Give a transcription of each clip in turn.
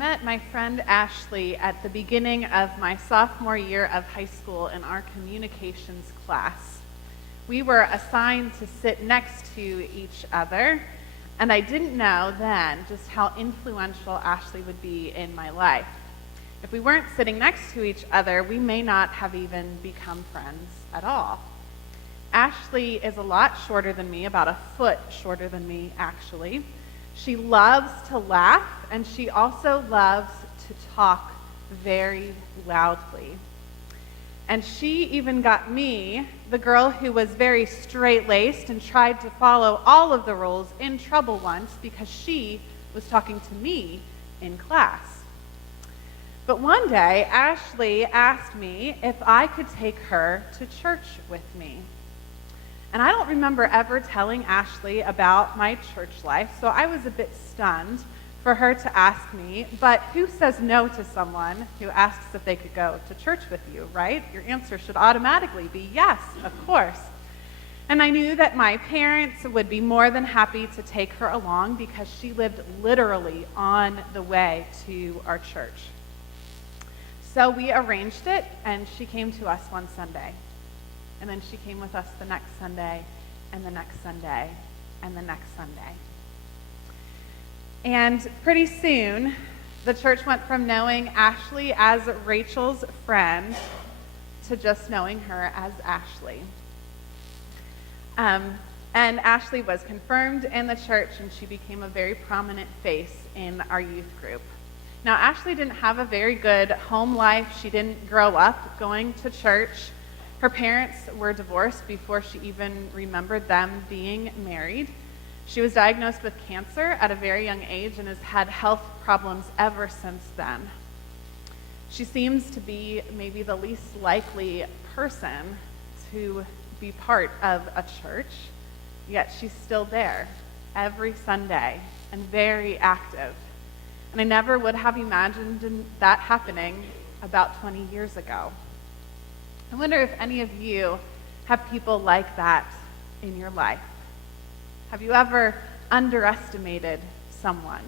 met my friend Ashley at the beginning of my sophomore year of high school in our communications class. We were assigned to sit next to each other, and I didn't know then just how influential Ashley would be in my life. If we weren't sitting next to each other, we may not have even become friends at all. Ashley is a lot shorter than me, about a foot shorter than me, actually. She loves to laugh, and she also loves to talk very loudly. And she even got me, the girl who was very straight-laced and tried to follow all of the rules, in trouble once because she was talking to me in class. But one day, Ashley asked me if I could take her to church with me. And I don't remember ever telling Ashley about my church life, so I was a bit stunned for her to ask me, but who says no to someone who asks if they could go to church with you, right? Your answer should automatically be yes, of course. And I knew that my parents would be more than happy to take her along because she lived literally on the way to our church. So we arranged it, and she came to us one Sunday. And then she came with us the next Sunday, and the next Sunday, and the next Sunday. And pretty soon, the church went from knowing Ashley as Rachel's friend to just knowing her as Ashley. And Ashley was confirmed in the church, and she became a very prominent face in our youth group. Now, Ashley didn't have a very good home life. She didn't grow up going to church. Her parents were divorced before she even remembered them being married. She was diagnosed with cancer at a very young age and has had health problems ever since then. She seems to be maybe the least likely person to be part of a church, yet she's still there every Sunday and very active. And I never would have imagined that happening about 20 years ago. I wonder if any of you have people like that in your life. Have you ever underestimated someone?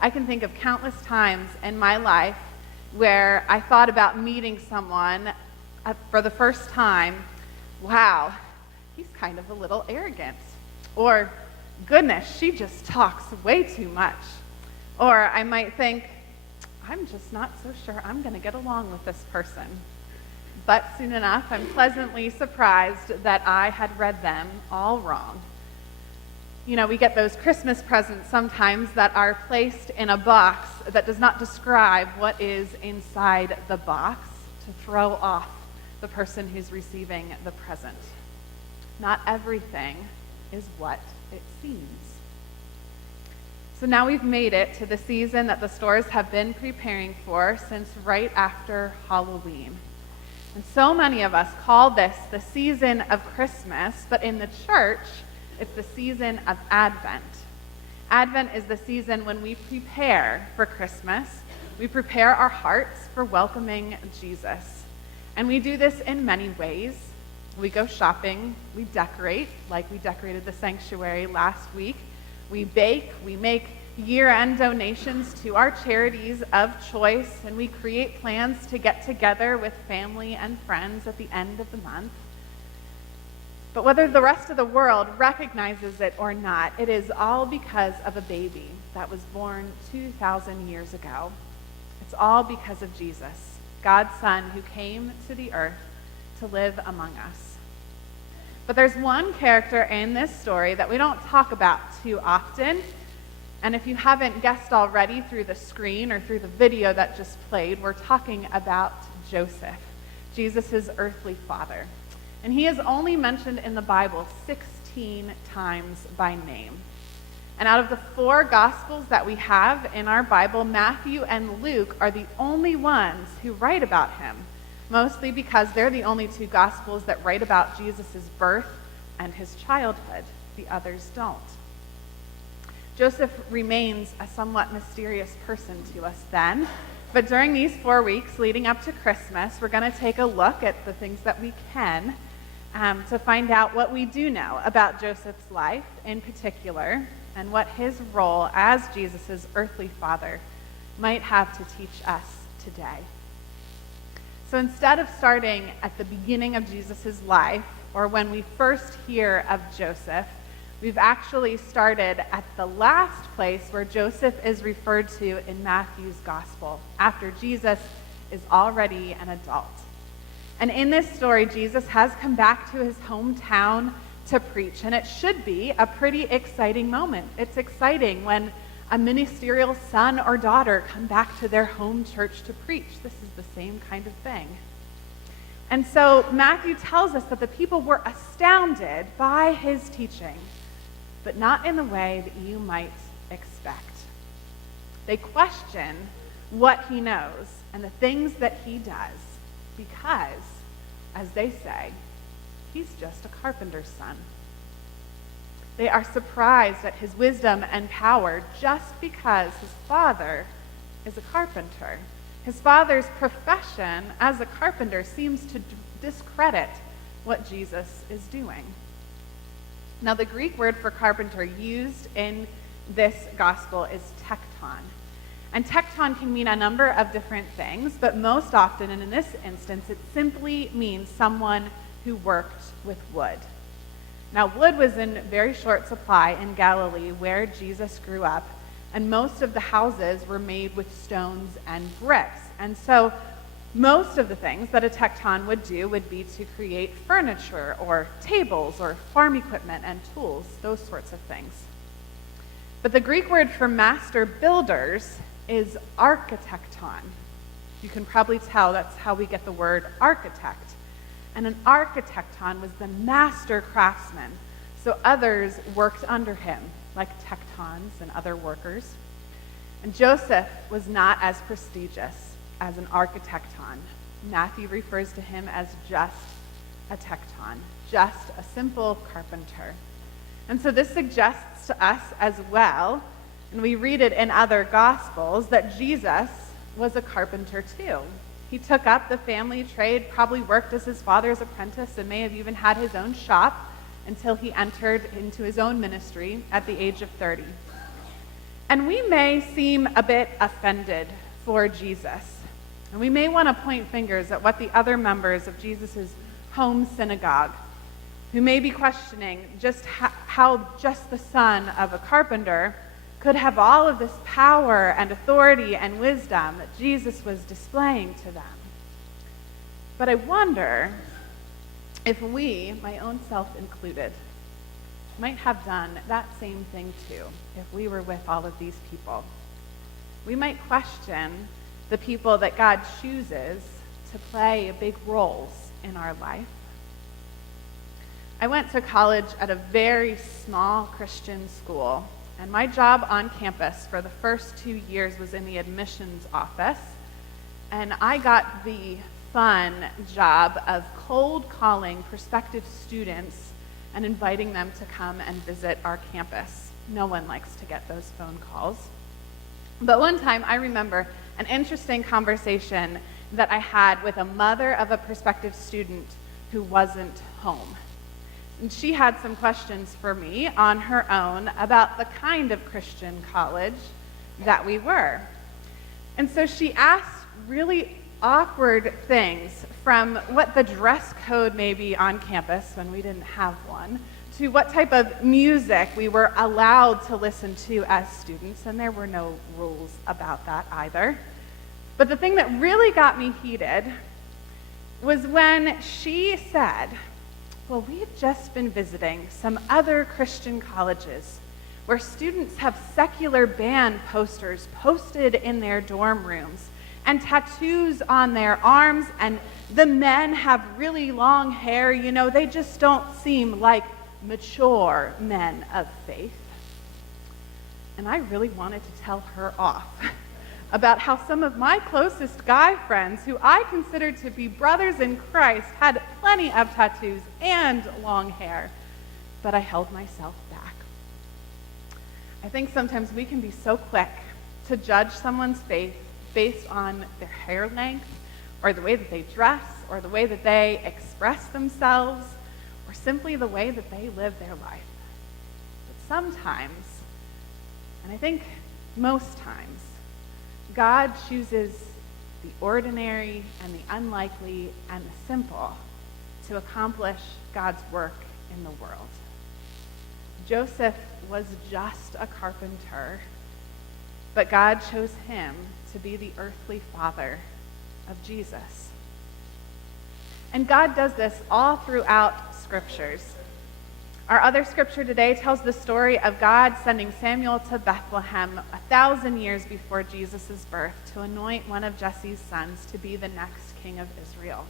I can think of countless times in my life where I thought about meeting someone for the first time. Wow, he's kind of a little arrogant. Or, goodness, she just talks way too much. Or I might think, I'm just not so sure I'm going to get along with this person. But soon enough, I'm pleasantly surprised that I had read them all wrong. You know, we get those Christmas presents sometimes that are placed in a box that does not describe what is inside the box to throw off the person who's receiving the present. Not everything is what it seems. So now we've made it to the season that the stores have been preparing for since right after Halloween. And so many of us call this the season of Christmas, but in the church, it's the season of Advent. Advent is the season when we prepare for Christmas. We prepare our hearts for welcoming Jesus. And we do this in many ways. We go shopping, we decorate, like we decorated the sanctuary last week. We bake, we make year-end donations to our charities of choice, and we create plans to get together with family and friends at the end of the month. But whether the rest of the world recognizes it or not, it is all because of a baby that was born 2,000 years ago. It's all because of Jesus, God's Son, who came to the earth to live among us. But there's one character in this story that we don't talk about too often. And if you haven't guessed already through the screen or through the video that just played, we're talking about Joseph, Jesus' earthly father. And he is only mentioned in the Bible 16 times by name. And out of the 4 Gospels that we have in our Bible, Matthew and Luke are the only ones who write about him, mostly because they're the only 2 Gospels that write about Jesus' birth and his childhood. The others don't. Joseph remains a somewhat mysterious person to us then, but during these 4 weeks leading up to Christmas, we're going to take a look at the things that we can to find out what we do know about Joseph's life in particular and what his role as Jesus' earthly father might have to teach us today. So instead of starting at the beginning of Jesus' life, or when we first hear of Joseph, we've actually started at the last place where Joseph is referred to in Matthew's gospel, after Jesus is already an adult. And in this story, Jesus has come back to his hometown to preach, and it should be a pretty exciting moment. It's exciting when a ministerial son or daughter come back to their home church to preach. This is the same kind of thing. And so Matthew tells us that the people were astounded by his teaching, but not in the way that you might expect. They question what he knows and the things that he does because, as they say, he's just a carpenter's son. They are surprised at his wisdom and power just because his father is a carpenter. His father's profession as a carpenter seems to discredit what Jesus is doing. Now, the Greek word for carpenter used in this gospel is tekton. And tekton can mean a number of different things, but most often, and in this instance, it simply means someone who worked with wood. Now, wood was in very short supply in Galilee, where Jesus grew up, and most of the houses were made with stones and bricks. And so most of the things that a tekton would do would be to create furniture or tables or farm equipment and tools, those sorts of things. But the Greek word for master builders is architecton. You can probably tell that's how we get the word architect. And an architecton was the master craftsman, so others worked under him, like tektons and other workers. And Joseph was not as prestigious as an architecton. Matthew refers to him as just a tekton, just a simple carpenter. And so this suggests to us as well, and we read it in other gospels, that Jesus was a carpenter too. He took up the family trade, probably worked as his father's apprentice, and may have even had his own shop until he entered into his own ministry at the age of 30. And we may seem a bit offended for Jesus. And we may want to point fingers at what the other members of Jesus' home synagogue, who may be questioning just how just the son of a carpenter could have all of this power and authority and wisdom that Jesus was displaying to them. But I wonder if we, my own self included, might have done that same thing too if we were with all of these people. We might question the people that God chooses to play big roles in our life. I went to college at a very small Christian school, and my job on campus for the first 2 years was in the admissions office, and I got the fun job of cold calling prospective students and inviting them to come and visit our campus. No one likes to get those phone calls. But one time I remember an interesting conversation that I had with a mother of a prospective student who wasn't home. And she had some questions for me on her own about the kind of Christian college that we were. And so she asked really awkward things, from what the dress code may be on campus when we didn't have one, to what type of music we were allowed to listen to as students, and there were no rules about that either. But the thing that really got me heated was when she said, well, we had just been visiting some other Christian colleges where students have secular band posters posted in their dorm rooms and tattoos on their arms, and the men have really long hair. You know, they just don't seem like mature men of faith. And I really wanted to tell her off about how some of my closest guy friends, who I considered to be brothers in Christ, had plenty of tattoos and long hair. But I held myself back. I think sometimes we can be so quick to judge someone's faith based on their hair length, or the way that they dress, or the way that they express themselves, or simply the way that they live their life. But sometimes, and I think most times, God chooses the ordinary and the unlikely and the simple to accomplish God's work in the world. Joseph was just a carpenter, but God chose him to be the earthly father of Jesus. And God does this all throughout scriptures. Our other scripture today tells the story of God sending Samuel to Bethlehem 1,000 years before Jesus' birth to anoint one of Jesse's sons to be the next king of Israel.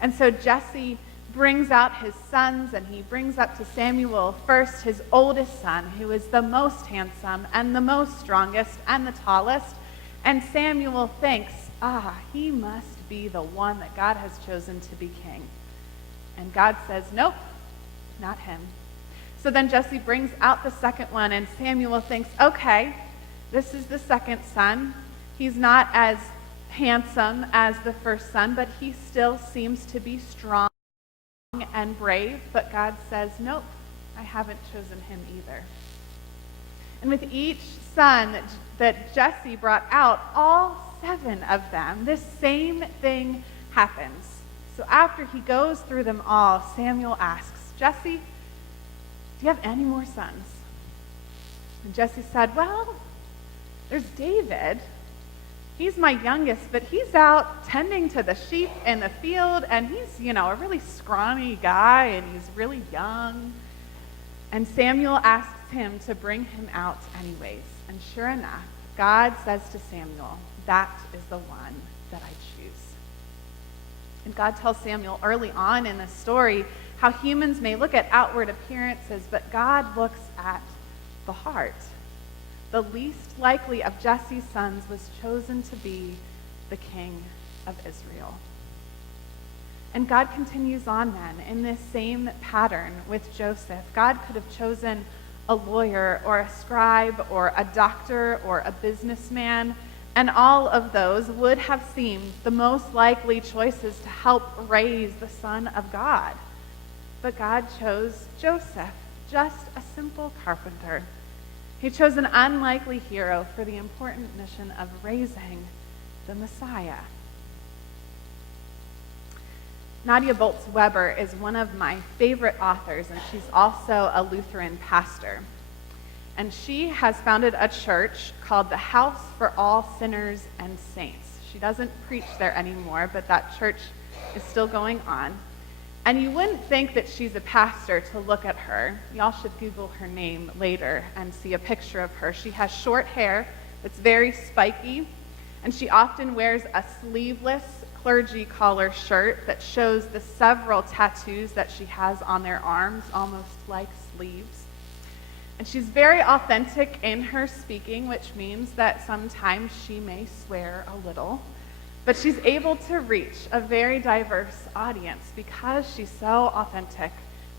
And so Jesse brings out his sons, and he brings up to Samuel first his oldest son, who is the most handsome and the most strongest and the tallest. And Samuel thinks, he must be the one that God has chosen to be king. And God says, nope, not him. So then Jesse brings out the second one, and Samuel thinks, okay, this is the second son. He's not as handsome as the first son, but he still seems to be strong and brave. But God says, nope, I haven't chosen him either. And with each son that Jesse brought out, all 7 of them, this same thing happens. So after he goes through them all, Samuel asks, Jesse, do you have any more sons? And Jesse said, well, there's David. He's my youngest, but he's out tending to the sheep in the field, and he's, a really scrawny guy, and he's really young. And Samuel asks him to bring him out anyways. And sure enough, God says to Samuel, that is the one that I choose. And God tells Samuel early on in the story how humans may look at outward appearances, but God looks at the heart. The least likely of Jesse's sons was chosen to be the king of Israel. And God continues on then in this same pattern with Joseph. God could have chosen a lawyer or a scribe or a doctor or a businessman, and all of those would have seemed the most likely choices to help raise the Son of God. But God chose Joseph, just a simple carpenter. He chose an unlikely hero for the important mission of raising the Messiah. Nadia Bolz-Weber is one of my favorite authors, and she's also a Lutheran pastor. And she has founded a church called the House for All Sinners and Saints. She doesn't preach there anymore, but that church is still going on. And you wouldn't think that she's a pastor to look at her. Y'all should Google her name later and see a picture of her. She has short hair that's very spiky, and she often wears a sleeveless clergy collar shirt that shows the several tattoos that she has on their arms, almost like sleeves. And she's very authentic in her speaking, which means that sometimes she may swear a little. But she's able to reach a very diverse audience because she's so authentic.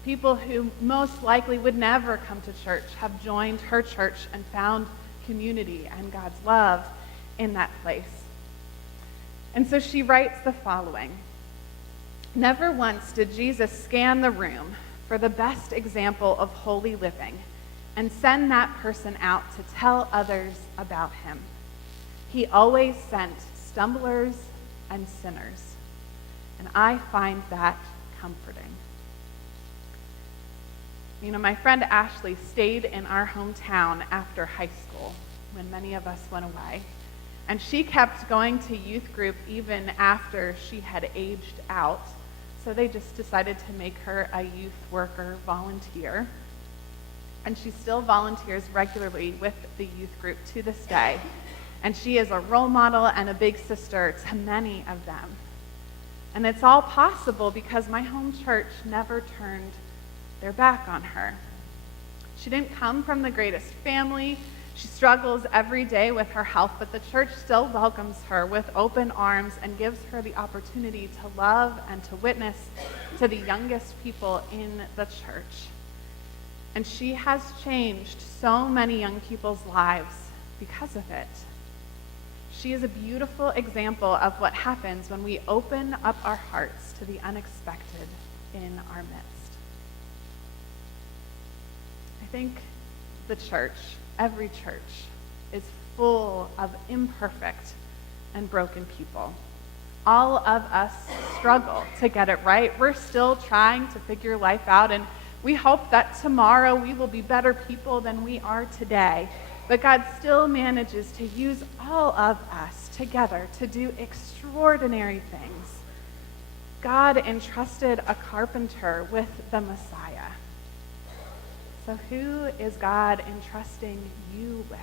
People who most likely would never come to church have joined her church and found community and God's love in that place. And so she writes the following: never once did Jesus scan the room for the best example of holy living and send that person out to tell others about him. He always sent stumblers and sinners, and I find that comforting. My friend Ashley stayed in our hometown after high school when many of us went away, and she kept going to youth group even after she had aged out, so they just decided to make her a youth worker volunteer. And she still volunteers regularly with the youth group to this day. And she is a role model and a big sister to many of them. And it's all possible because my home church never turned their back on her. She didn't come from the greatest family. She struggles every day with her health, but the church still welcomes her with open arms and gives her the opportunity to love and to witness to the youngest people in the church. And she has changed so many young people's lives because of it. She is a beautiful example of what happens when we open up our hearts to the unexpected in our midst. I think the church, every church, is full of imperfect and broken people. All of us struggle to get it right. We're still trying to figure life out, and we hope that tomorrow we will be better people than we are today. But God still manages to use all of us together to do extraordinary things. God entrusted a carpenter with the Messiah. So who is God entrusting you with?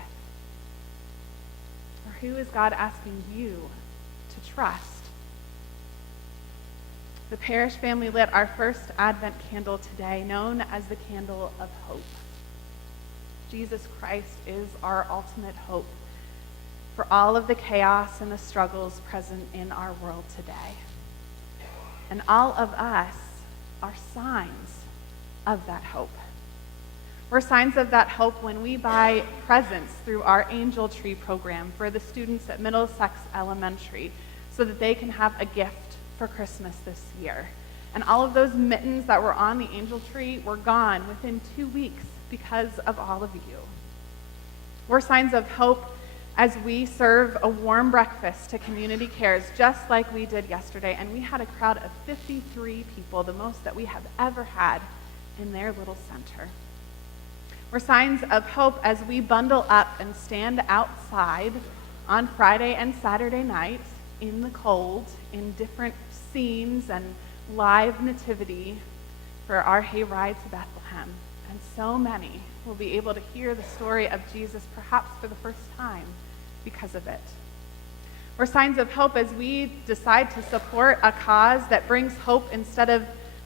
Or who is God asking you to trust? The parish family lit our first Advent candle today, known as the candle of hope. Jesus Christ is our ultimate hope for all of the chaos and the struggles present in our world today. And all of us are signs of that hope. We're signs of that hope when we buy presents through our Angel Tree program for the students at Middlesex Elementary so that they can have a gift for Christmas this year. And all of those mittens that were on the Angel Tree were gone within 2 weeks because of all of you. We're signs of hope as we serve a warm breakfast to Community Cares, just like we did yesterday. And we had a crowd of 53 people, the most that we have ever had in their little center. We're signs of hope as we bundle up and stand outside on Friday and Saturday nights in the cold, in different scenes and live nativity for our hayride to Bethlehem. And so many will be able to hear the story of Jesus perhaps for the first time because of it. We're signs of hope as we decide to support a cause that brings hope instead of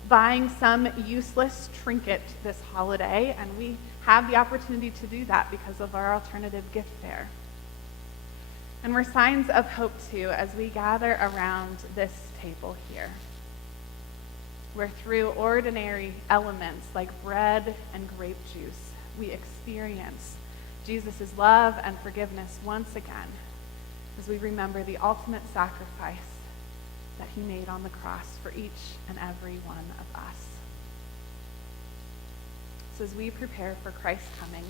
buying some useless trinket this holiday, and we have the opportunity to do that because of our alternative gift fair. And we're signs of hope, too, as we gather around this table here, where through ordinary elements like bread and grape juice, we experience Jesus' love and forgiveness once again as we remember the ultimate sacrifice that he made on the cross for each and every one of us. So as we prepare for Christ's coming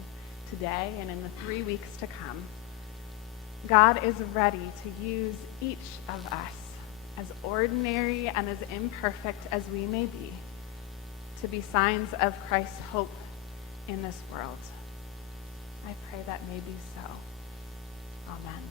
today and in the 3 weeks to come, God is ready to use each of us, as ordinary and as imperfect as we may be, to be signs of Christ's hope in this world. I pray that may be so. Amen.